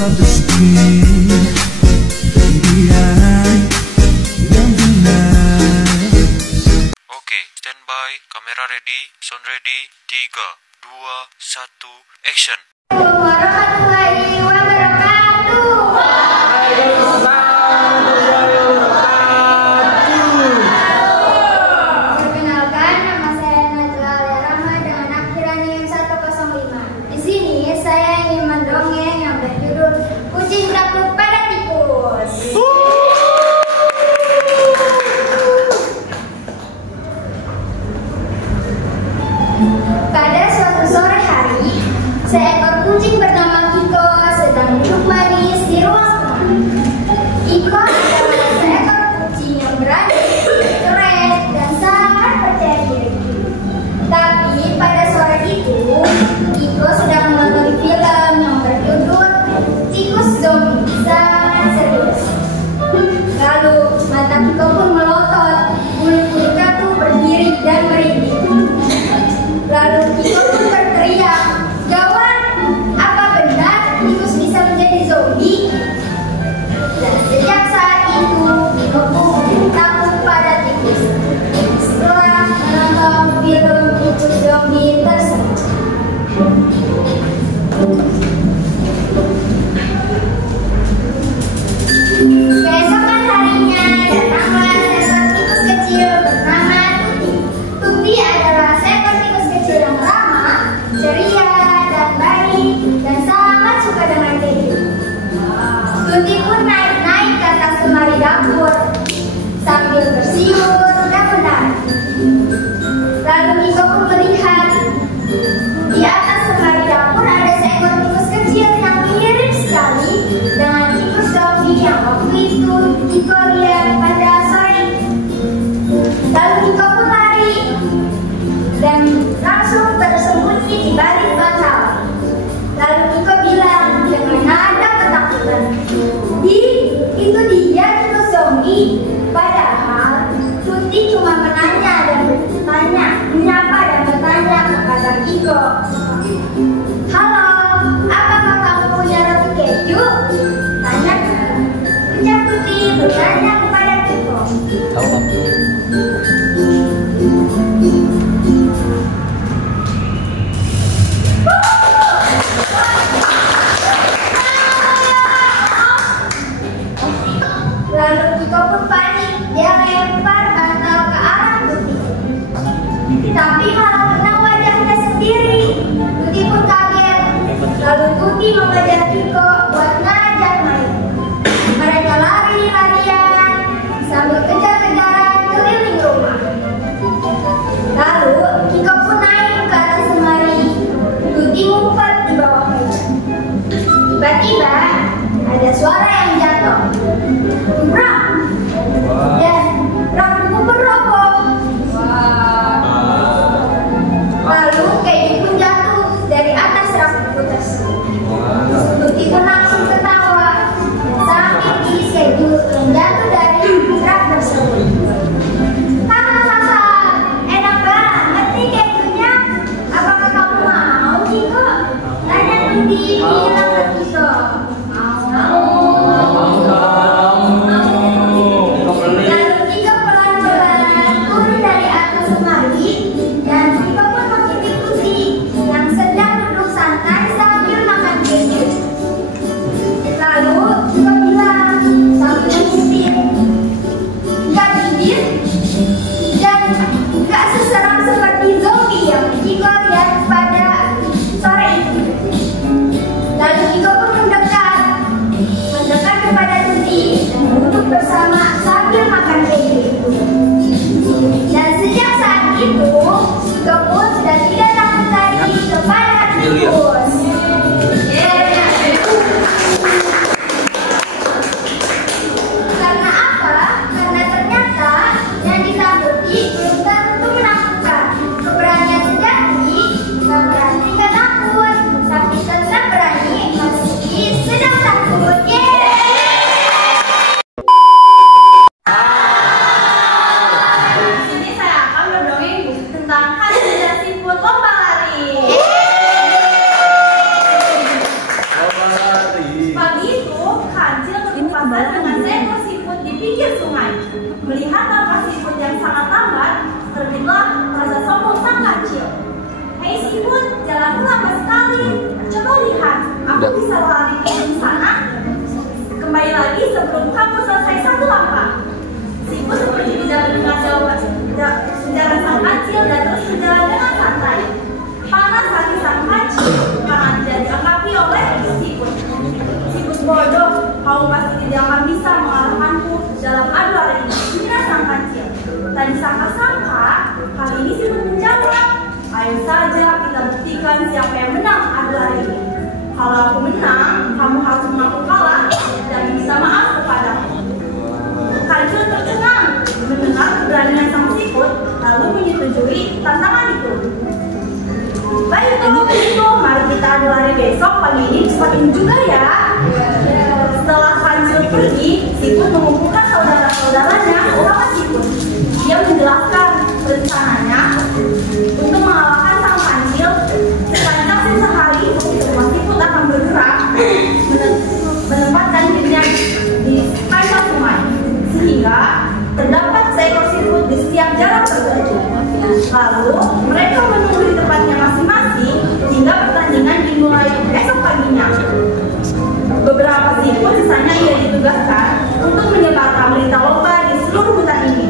of the screen. Baby, I don't deny. Oke, standby, kamera ready, sound ready, 3, 2, 1, action. Warahmatullahi wabarakatuh. Perkenalkan, nama saya Najwa Rahma dengan akhiran NIM 105. Di sini saya ingin mendongeng yang berjudul Kucing Takut Pada Tikus. Pada suatu sore hari, seekor kucing bernama Kiko sedang duduk manis di ruang tamu. Kiko adalah seekor kucing yang berani, keren, dan sangat percaya diri. Tapi pada sore itu, Kiko sedang menonton film yang berjudul Tikus Zombie, sangat serius. Lalu mata Kiko pun melotot, bulu-bulu kaki berdiri dan merinding. Lalu Kiko pun berteriak, "Gawat, apa benar tikus bisa menjadi zombie?" Dan sejak saat itu, Kiko pun takut pada tikus. Setelah menonton film Tikus Zombie tersebut. Keesokan harinya, datanglah seekor tikus kecil bernama Tuti. Tuti adalah seekor tikus kecil yang ramah, ceria, dan baik, dan sangat suka dengan keju. Tuti pun naik-naik ke atas lemari dapur sambil bersiul dan menari. Lalu Kiko pun melihat di atas lemari dapur ada seekor tikus kecil yang mirip sekali dengan tikus zombie yang waktu itu Kiko lihat pada sore itu. Lalu Kiko pun lari dan langsung bersembunyi di balik bantal. Lalu Kiko bilang dengan nada ketakutan, itu dia tikus zombie." Padahal Tuti cuma menyapa dan bertanya kepada Kiko, "Halo, apakah kamu punya roti keju?" Tanya ucap Tuti bertanya kepada Kiko. Lalu Kiko pun panik, dia lempar bantal ke arah Tuti. Tapi malah kena wajahnya sendiri. Tuti pun kaget. Lalu Tuti mengejar Kiko buat ngajak main. Mereka lari-larian sambil kejar-kejaran keliling rumah. Lalu Kiko pun naik ke atas lemari. Tuti ngumpet di bawah meja. Tiba-tiba ada suara yang jatuh. Brak! Dan rambutku pun roboh. Lalu keju pun jatuh dari atas rambutku tersebut. Tuti pun langsung ketawa sambil isi keju yang jatuh dari rak tersebut. "Hahaha, enak banget nih kejunya. Apakah kamu mau, Kiko?" Tanya Tuti bilang ke Kiko. Lalu Kiko pelan-pelan turun dari atas lemari dan Kiko pun mengintip Tuti yang sedang duduk santai sambil makan keju. Lalu Kiko bilang sambil mengintip, "Gak bibir dan gak seseram seperti zombie yang Kiko lihat pada sore itu." Lalu Aku bisa lari ke sana, kembali lagi sebelum kamu selesai satu langkah. Siput seperti tidak mendengar jawaban sang kancil dan terus berjalan dengan santai. Panas hati sang kancil karena tidak diangkapi oleh siput. Siput bodoh, kau pasti tidak akan bisa mengalahkanku dalam adu lari ini. Inilah sang kancil. Tadi sangka-sangka, kali ini siput menjawab. Ayo saja kita buktikan siapa yang menang adu lari ini. Kalau aku menang, kamu harus mengaku kalah dan minta maaf kepadaku. Kancil tercengang mendengar keberanian sang siput, lalu menyetujui tantangan itu. Baik kalau begitu, mari kita adu lari besok pagi ini seperti juga ya. Setelah Kancil pergi, siput mengumpulkan saudara-saudaranya bersama siput. Dia menjelaskan rencananya untuk mengalahkan sang kancil. Sepanjang sehari, semua siput akan bergerak menempatkan dirinya di sepanjang sungai, sehingga terdapat seekor siput di setiap jarak tertentu. Lalu mereka menunggu di tempatnya masing-masing hingga pertandingan dimulai esok paginya. Beberapa siput sisanya ia ditugaskan untuk menyebarkan berita lomba di seluruh hutan ini.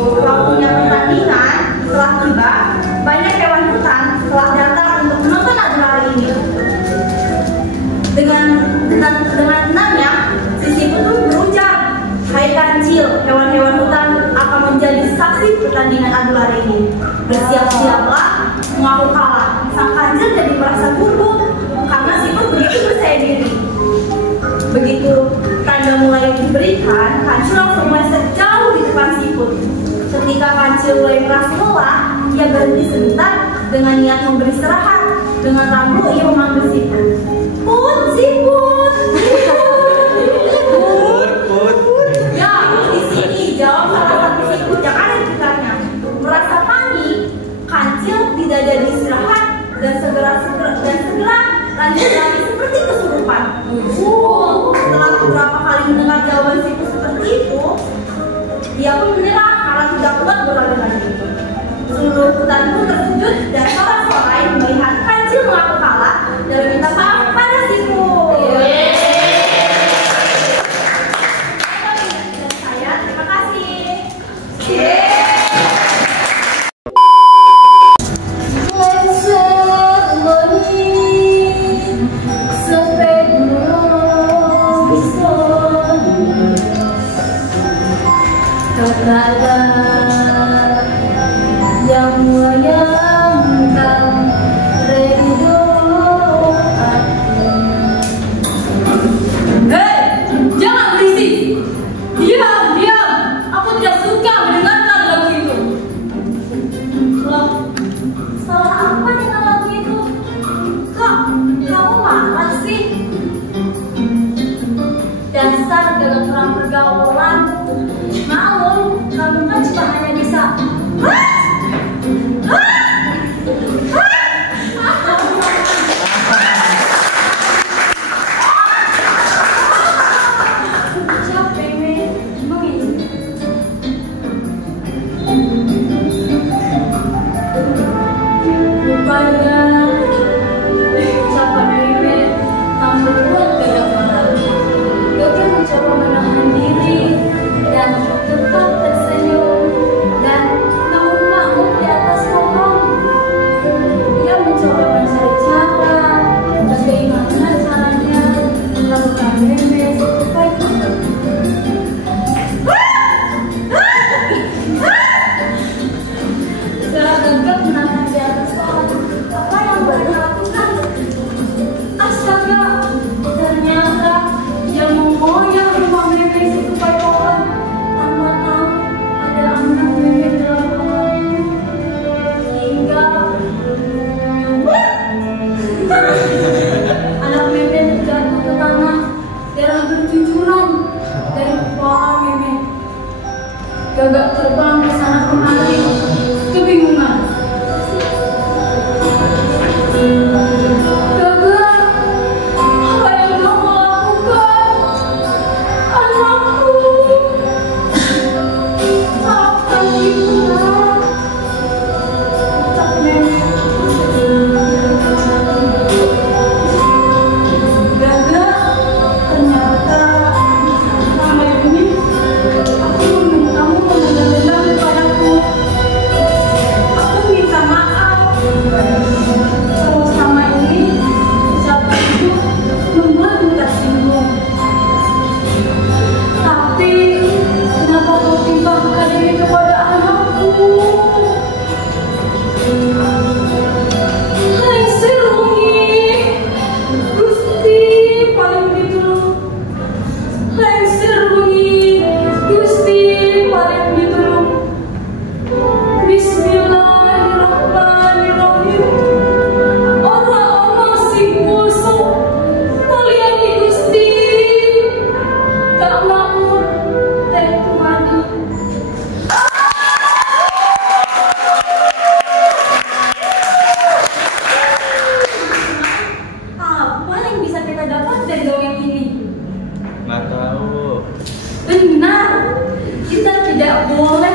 Waktunya pertandingan telah tiba, banyak hewan hutan telah datang untuk menonton adu lari ini. Dengan tenangnya, si siput pun berujar, "Hai Kancil, hewan-hewan hutan akan menjadi saksi pertandingan adu lari ini. Bersiap-siaplah mengaku kalah." Sang Kancil jadi merasa gugup karena siput begitu percaya diri. Begitu tanda mulai diberikan, Kancil langsung meleset jauh di depan siput. Ketika Kancil mulai merasa lelah, ia berhenti sebentar dengan niat memberi istirahat. Dengan ragu ia memanggil siput. "Put, siput, put." "Ya, di sini," jawab salah satu siput yang ada di dekatnya. Merasa panik, Kancil tidak jadi istirahat dan segera lanjut lagi seperti kesurupan. Setelah beberapa kali mendengar jawaban siput seperti itu, dia pun menyerah karena tidak kuat berlari lagi. Seluruh hutan pun terkejut dan sorak-sorai melihat Kancil mengaku kalah dan meminta maaf pada siput. Dan saya terima kasih. Yang melayangkan rindu hati. Hei, jangan berisik. Diam, diam. Aku tidak suka mendengarkan lagu itu. Loh, salah apa dengan lagu itu? Kok kamu marah sih? Dasar gagak kurang pergaulan. Malu, kamu kan cuma hanya bisa capek, men. Begini. Rupanya ucapan Meme tak membuat gagak marah. Gagak mencoba menahan diri dan tetap tersenyum dan ngamuk-ngamuk di atas pohon. Dia mencoba mencari cara bagaimana caranya melakukan Meme supaya gagak menahan di atas pohon. Apa yang mereka lakukan? Astaga, ternyata dia mengoyak rumah Meme setupai pohon tanpa tahu ada anak Meme dalam pohon. Hingga anak Meme terjatuh ke tanah, darah bercucuran dari kepala Meme. Gagak terbang ke sana kemari, kebingungan. Gagak, apa yang kamu lakukan? Anakku, maafkan ibu. Ucap Meme. boleh